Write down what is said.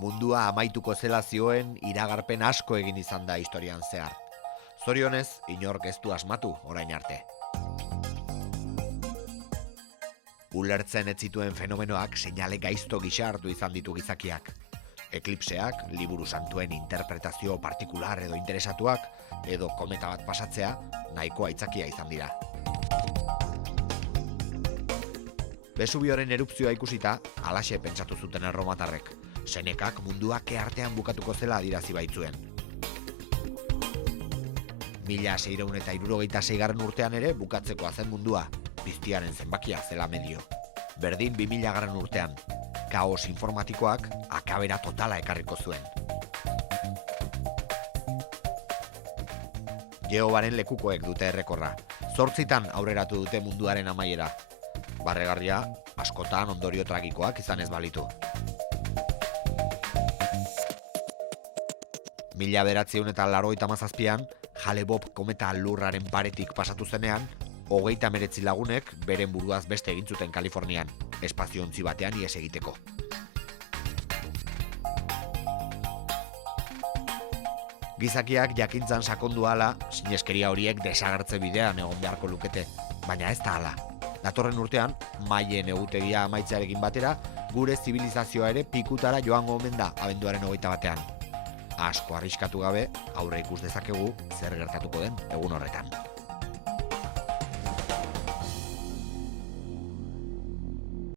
Mundua amaituko zela zioen iragarpen asko egin izan da historian zehar. Zorionez, inork ez du asmatu orain arte. Ulertzen ez zituen fenomenoak seinale gaizto gisa hartu izan ditu gizakiak. Eklipseak, liburu santuen interpretazio partikular edo interesatuak, edo kometa bat pasatzea, nahiko aitzakia izan dira. Vesubioren erupzioa ikusita, halaxe pentsatu zuten erromatarrek. Senekak munduak artean bukatuko zela adierazi baitzuen. 1676 urtean ere bukatzekoa zen mundua, piztiaren zenbakia zela medio. Berdin 2000 urtean, kaos informatikoak akabera totala ekarriko zuen. Jehobaren lekukoek dute errekorra. 8 aurreratu dute munduaren amaiera. Barregarria, askotan ondorio tragikoak izan ez balitu. 1987an, Hale-Bopp kometa lurraren paretik pasatu zenean, 39 lagunek beren buruaz beste egin zuten Kalifornian, espaziontzi batean ihes egiteko. Gizakiak jakintzan sakondu hala, sineskeria horiek desagertze bidean egon beharko lukete, baina ez da hala. Datorren urtean, Maien egutegia amaitzearekin batera, gure zibilizazioa ere pikutara joango omen da abenduaren 21. Asko arriskatu gabe, aurre ikus dezakegu zer gertatuko den egun horretan.